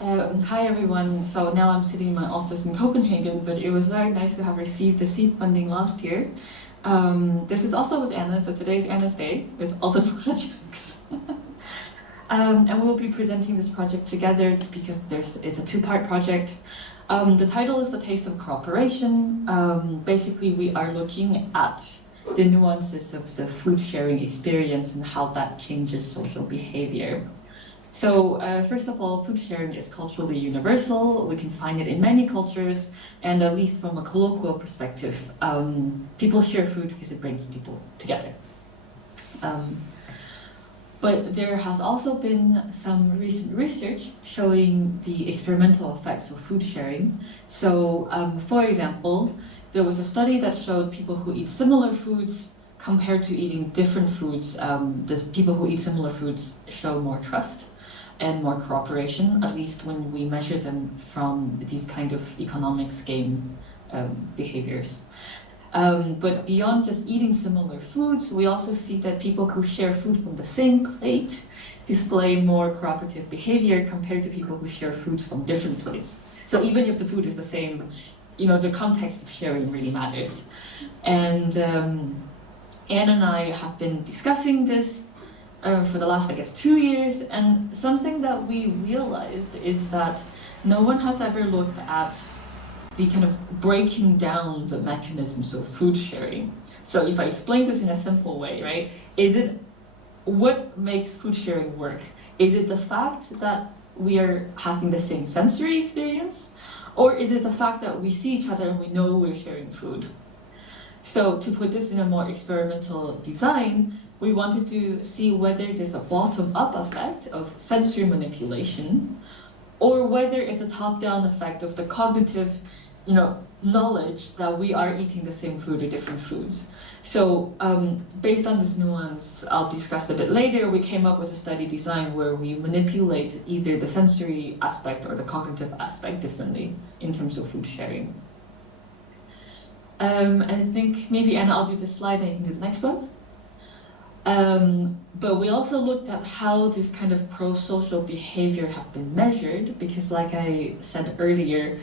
Hi everyone. So now I'm sitting in my office in Copenhagen, but it was very nice to have received the seed funding last year. This is also with Anna, so today's Anna's day with all the projects. And we'll be presenting this project together because it's a two-part project. The title is The Taste of Cooperation. Basically, we are looking at the nuances of the food sharing experience and how that changes social behavior. So first of all, food sharing is culturally universal. We can find it in many cultures, and at least from a colloquial perspective, people share food because it brings people together. But there has also been some recent research showing the experimental effects of food sharing. So for example, there was a study that showed people who eat similar foods compared to eating different foods, the people who eat similar foods show more trust and more cooperation, at least when we measure them from these kind of economics game behaviors. But beyond just eating similar foods, we also see that people who share food from the same plate display more cooperative behavior compared to people who share foods from different plates. So even if the food is the same, the context of sharing really matters. And Anne and I have been discussing this for the last, 2 years, and something that we realized is that no one has ever looked at the kind of breaking down the mechanisms of food sharing. So if I explain this in a simple way, right, what makes food sharing work? Is it the fact that we are having the same sensory experience? Or is it the fact that we see each other and we know we're sharing food? So to put this in a more experimental design, we wanted to see whether there's a bottom-up effect of sensory manipulation, or whether it's a top-down effect of the cognitive, knowledge that we are eating the same food or different foods. So based on this nuance, I'll discuss a bit later, we came up with a study design where we manipulate either the sensory aspect or the cognitive aspect differently in terms of food sharing. I think maybe, Anna, I'll do this slide and you can do the next one. But we also looked at how this kind of pro-social behavior have been measured, because like I said earlier,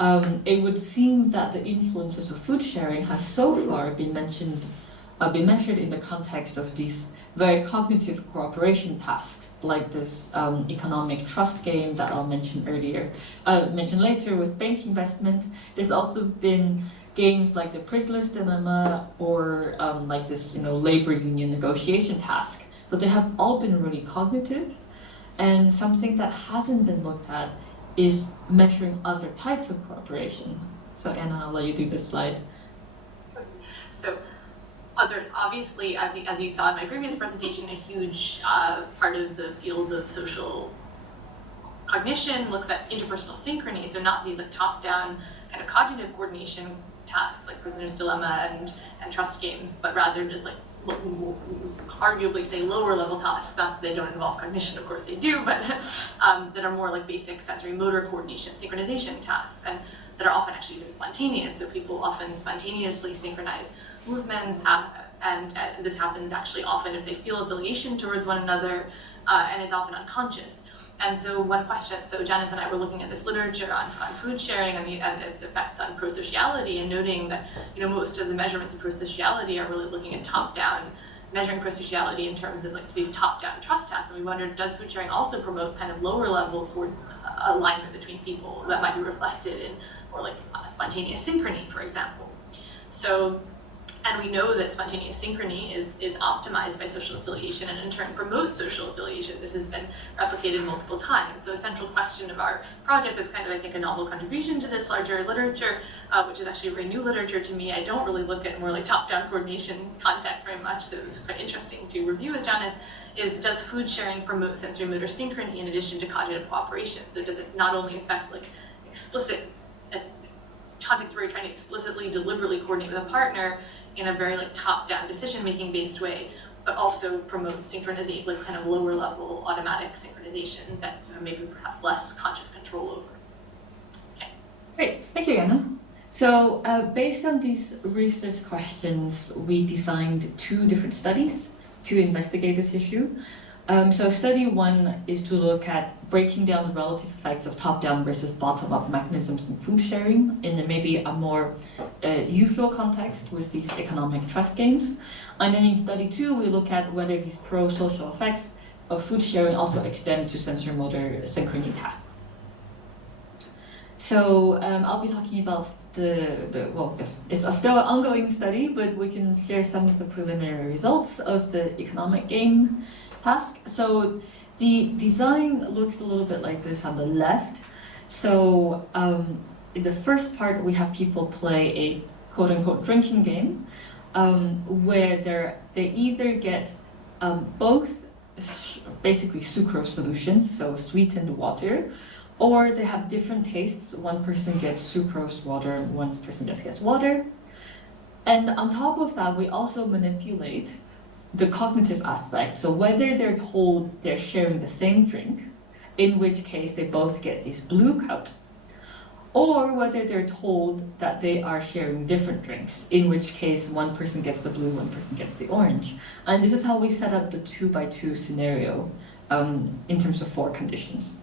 it would seem that the influences of food sharing has so far been measured in the context of these very cognitive cooperation tasks, like this economic trust game that I'll mention later with bank investment. There's also been games like the prisoner's dilemma or like this labor union negotiation task. So they have all been really cognitive, and something that hasn't been looked at is measuring other types of cooperation. So Anna, I'll let you do this slide. So obviously, as you saw in my previous presentation, a huge part of the field of social cognition looks at interpersonal synchrony, so not these like top-down kind of cognitive coordination tasks like prisoner's dilemma and trust games, but rather just like arguably say lower level tasks. Not that they don't involve cognition, of course they do, but that are more like basic sensorimotor coordination, synchronization tasks, and that are often actually even spontaneous. So people often spontaneously synchronize movements, and this happens actually often if they feel affiliation towards one another, and it's often unconscious. And so one question, so Janice and I were looking at this literature on food sharing and its effects on prosociality, and noting that most of the measurements of prosociality are really looking at top-down, measuring prosociality in terms of like these top-down trust tests. And we wondered, does food sharing also promote kind of lower level alignment between people that might be reflected in more like spontaneous synchrony, for example? So, and we know that spontaneous synchrony is optimized by social affiliation and in turn promotes social affiliation. This has been replicated multiple times. So a central question of our project is kind of, I think, a novel contribution to this larger literature, which is actually very new literature to me. I don't really look at more like top-down coordination context very much, so it was quite interesting to review with Janice, does food sharing promote sensorimotor synchrony in addition to cognitive cooperation? So does it not only affect like explicit context where you're trying to explicitly, deliberately coordinate with a partner in a very like top-down decision-making based way, but also promote synchronization, like kind of lower level automatic synchronization that maybe perhaps less conscious control over. Okay. Great, thank you, Anna. So based on these research questions, we designed 2 different studies to investigate this issue. So study one is to look at breaking down the relative effects of top-down versus bottom-up mechanisms in food sharing in maybe a more usual context with these economic trust games. And then in study two, we look at whether these pro-social effects of food sharing also extend to sensorimotor synchrony tasks. So I'll be talking about well, yes, it's still an ongoing study, but we can share some of the preliminary results of the economic game task. So the design looks a little bit like this on the left. So in the first part, we have people play a quote-unquote drinking game, where they either get both basically sucrose solutions, so sweetened water, or they have different tastes. One person gets sucrose water, one person just gets water. And on top of that, we also manipulate the cognitive aspect. So whether they're told they're sharing the same drink, in which case they both get these blue cups, or whether they're told that they are sharing different drinks, in which case one person gets the blue, one person gets the orange. And this is how we set up the 2x2 scenario in terms of 4 conditions.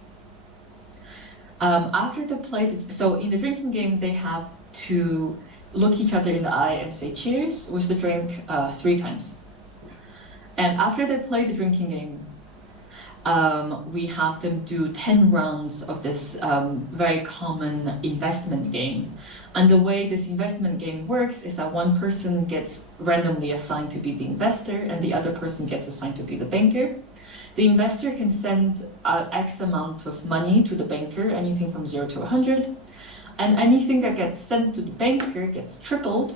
After the play, so in the drinking game, they have to look each other in the eye and say cheers with the drink 3 times. And after they play the drinking game, we have them do 10 rounds of this very common investment game. And the way this investment game works is that one person gets randomly assigned to be the investor and the other person gets assigned to be the banker. The investor can send X amount of money to the banker, anything from 0 to 100, and anything that gets sent to the banker gets tripled,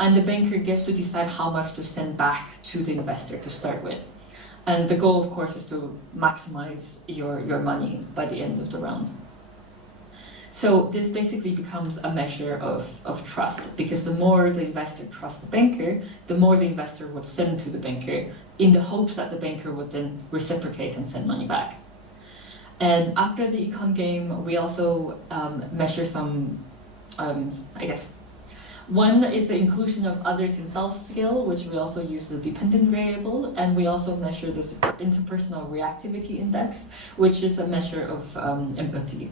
and the banker gets to decide how much to send back to the investor to start with. And the goal, of course, is to maximize your money by the end of the round. So this basically becomes a measure of trust, because the more the investor trusts the banker, the more the investor would send to the banker, in the hopes that the banker would then reciprocate and send money back. And after the econ game, we also measure some, I guess, one is the inclusion of others in self-scale, which we also use the dependent variable, and we also measure this interpersonal reactivity index, which is a measure of empathy.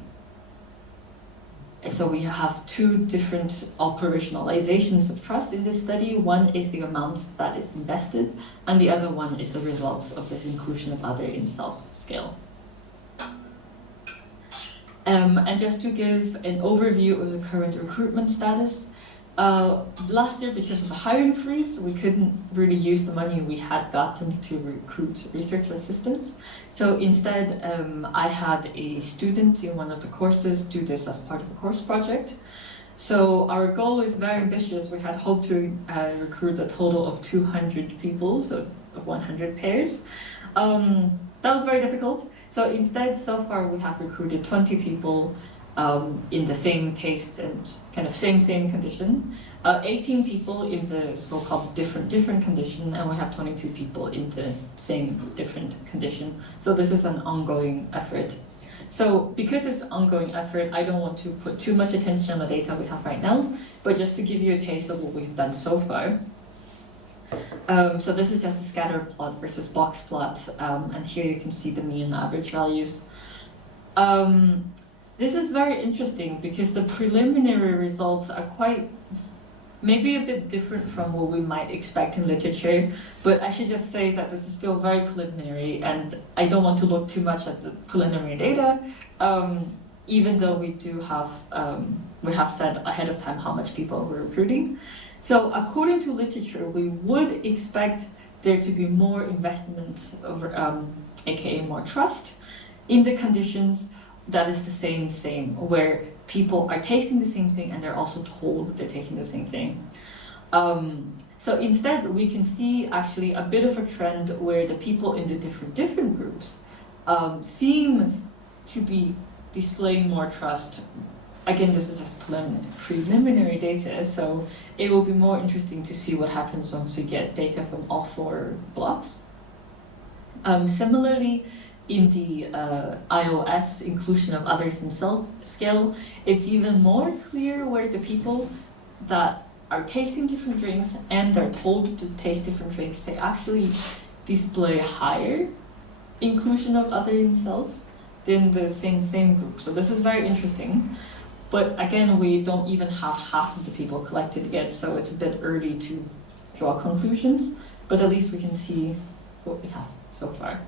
So we have 2 different operationalizations of trust in this study. One is the amount that is invested, and the other one is the results of this inclusion of other in self-scale. And just to give an overview of the current recruitment status, last year, because of the hiring freeze, we couldn't really use the money we had gotten to recruit research assistants. So instead, I had a student in one of the courses do this as part of a course project. So our goal is very ambitious. We had hoped to recruit a total of 200 people, so 100 pairs. That was very difficult. So instead, so far, we have recruited 20 people in the same taste and kind of same condition, 18 people in the so-called different condition, and we have 22 people in the same different condition. So this is an ongoing effort. So because it's an ongoing effort, I don't want to put too much attention on the data we have right now, but just to give you a taste of what we've done so far. So this is just a scatter plot versus box plot, and here you can see the mean and average values. This is very interesting because the preliminary results are quite, maybe a bit different from what we might expect in literature, but I should just say that this is still very preliminary, and I don't want to look too much at the preliminary data, even though we have said ahead of time how much people we're recruiting. So according to literature, we would expect there to be more investment over, aka more trust, in the conditions that is the same, where people are tasting the same thing and they're also told that they're taking the same thing. So instead, we can see actually a bit of a trend where the people in the different groups seems to be displaying more trust. Again, this is just preliminary data, so it will be more interesting to see what happens once we get data from all 4 blocks. Similarly, in the iOS inclusion of others in self-scale, it's even more clear where the people that are tasting different drinks and they're told to taste different drinks, they actually display higher inclusion of other in self than the same group. So this is very interesting. But again, we don't even have half of the people collected yet, so it's a bit early to draw conclusions, but at least we can see what we have so far.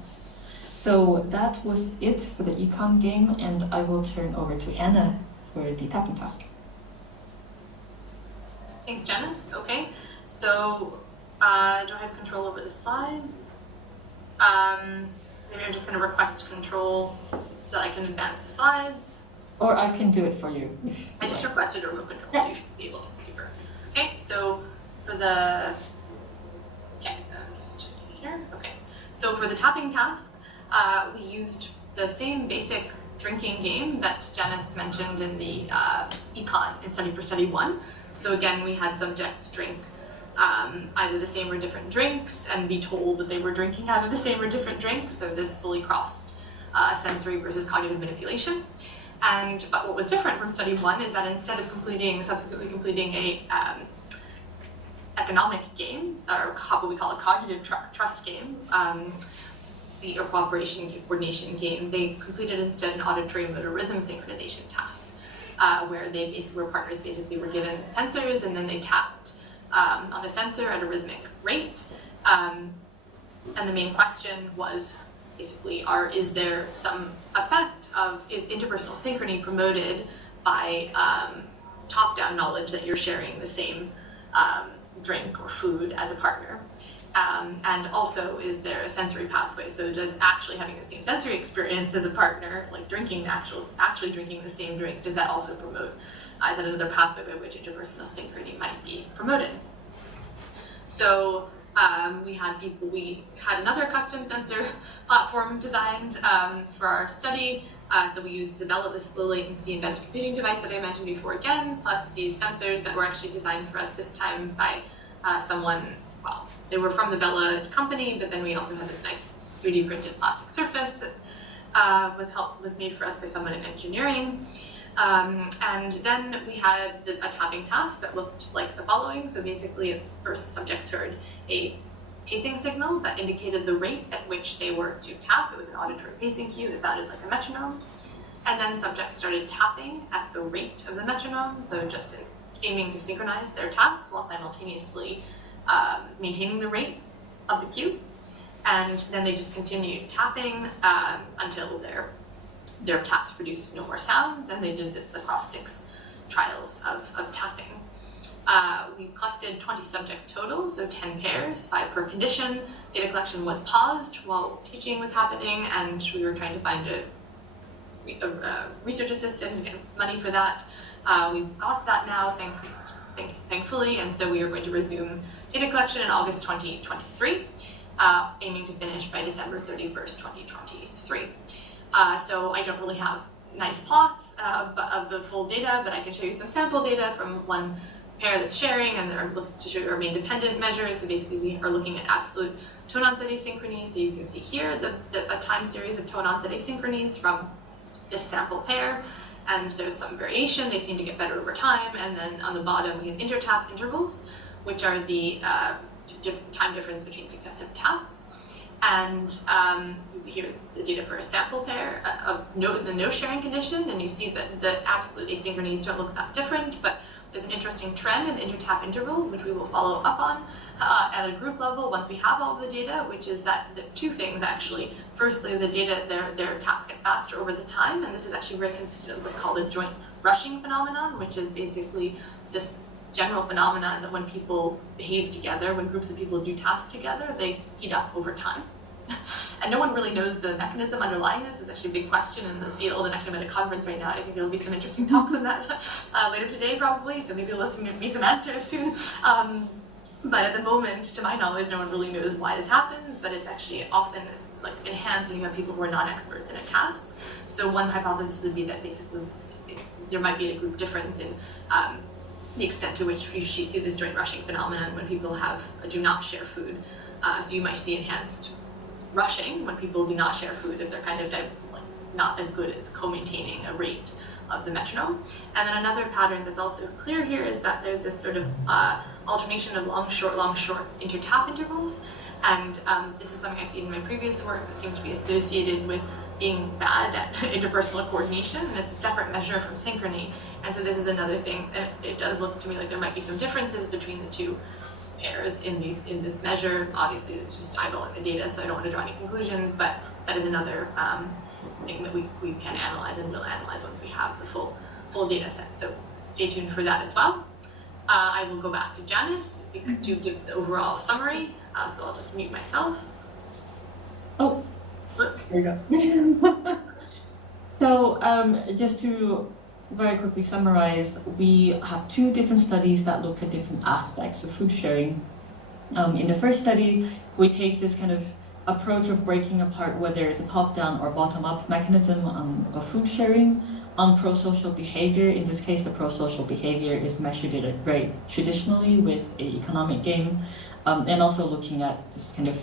So that was it for the econ game, and I will turn over to Anna for the tapping task. Thanks, Janice. Okay, so do I have control over the slides? Maybe I'm just going to request control so that I can advance the slides. Or I can do it for you. I just requested a remote control, so you should be able to. Super. Okay, so for the, just here. Okay, so for the tapping task, we used the same basic drinking game that Janice mentioned in the econ in study 1. So again, we had subjects drink either the same or different drinks and be told that they were drinking either the same or different drinks. So this fully crossed sensory versus cognitive manipulation. But what was different from study 1 is that instead of subsequently completing a economic game, or what we call a cognitive trust game, or cooperation coordination game, they completed instead an auditory motor rhythm synchronization task, where partners basically were given sensors and then they tapped on the sensor at a rhythmic rate. And the main question was basically, is there some effect is interpersonal synchrony promoted by top-down knowledge that you're sharing the same drink or food as a partner? And also, is there a sensory pathway? So does actually having the same sensory experience as a partner, like actually drinking the same drink, does that also promote, is that another pathway by which interpersonal synchrony might be promoted? So we had another custom sensor platform designed for our study. So we used this low latency embedded computing device that I mentioned before again, plus these sensors that were actually designed for us this time by they were from the Bella company, but then we also had this nice 3D printed plastic surface that was made for us by someone in engineering. And then we had a tapping task that looked like the following. So basically, at first, subjects heard a pacing signal that indicated the rate at which they were to tap. It was an auditory pacing cue. It sounded like a metronome. And then subjects started tapping at the rate of the metronome, so just aiming to synchronize their taps while simultaneously maintaining the rate of the cue. And then they just continued tapping until their taps produced no more sounds, and they did this across 6 trials of tapping. We collected 20 subjects total, so 10 pairs, 5 per condition. Data collection was paused while teaching was happening, and we were trying to find a research assistant and get money for that. We've got that now, thankfully, and so we are going to resume data collection in August 2023, aiming to finish by December 31st, 2023. So I don't really have nice plots of the full data, but I can show you some sample data from one pair that's sharing, and they're looking to show our main dependent measures. So basically we are looking at absolute tone onset asynchrony. So you can see here a time series of tone onset asynchronies from this sample pair, and there's some variation. They seem to get better over time. And then on the bottom we have intertap intervals, which are the time difference between successive taps. And here's the data for a sample pair of the no sharing condition, and you see that the absolute asynchronies don't look that different, but there's an interesting trend in the intertap intervals, which we will follow up on at a group level once we have all of the data, which is that the 2 things actually. Firstly, the data, their taps get faster over the time, and this is actually very consistent with what's called a joint rushing phenomenon, which is basically this general phenomenon that when people behave together, when groups of people do tasks together, they speed up over time. And no one really knows the mechanism underlying this. It's actually a big question in the field, and actually I'm at a conference right now. I think there'll be some interesting talks on that later today probably, so maybe you'll listen to me some answers soon. But at the moment, to my knowledge, no one really knows why this happens, but it's actually often enhanced when you have people who are non-experts in a task. So one hypothesis would be that basically there might be a group difference in the extent to which you see this joint rushing phenomenon when people do not share food. So you might see enhanced rushing when people do not share food if they're kind of not as good as co-maintaining a rate of the metronome. And then another pattern that's also clear here is that there's this sort of alternation of long, short intertap intervals. And this is something I've seen in my previous work that seems to be associated with being bad at interpersonal coordination, and it's a separate measure from synchrony. And so this is another thing, and it does look to me like there might be some differences between the two pairs in this measure. Obviously, it's just eyeballing the data, so I don't want to draw any conclusions, but that is another thing that we can analyze and will analyze once we have the full data set. So stay tuned for that as well. I will go back to Janice to give the overall summary. So I'll just mute myself. Oh, whoops. There you go. So just to very quickly summarize, we have two different studies that look at different aspects of food sharing. In the first study, we take this kind of approach of breaking apart whether it's a top-down or bottom-up mechanism of food sharing on pro-social behavior. In this case, the pro-social behavior is measured very traditionally with an economic gain, and also looking at this kind of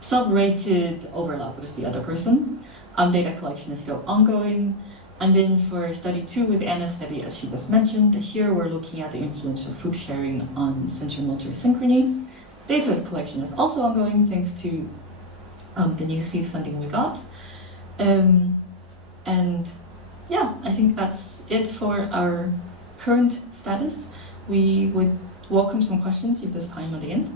self-rated overlap with the other person. Data collection is still ongoing. And then for study 2 with Anna's study, as she just mentioned, here we're looking at the influence of food sharing on sensorimotor synchrony. Data collection is also ongoing thanks to the new seed funding we got. And yeah, I think that's it for our current status. We would welcome some questions if there's time at the end.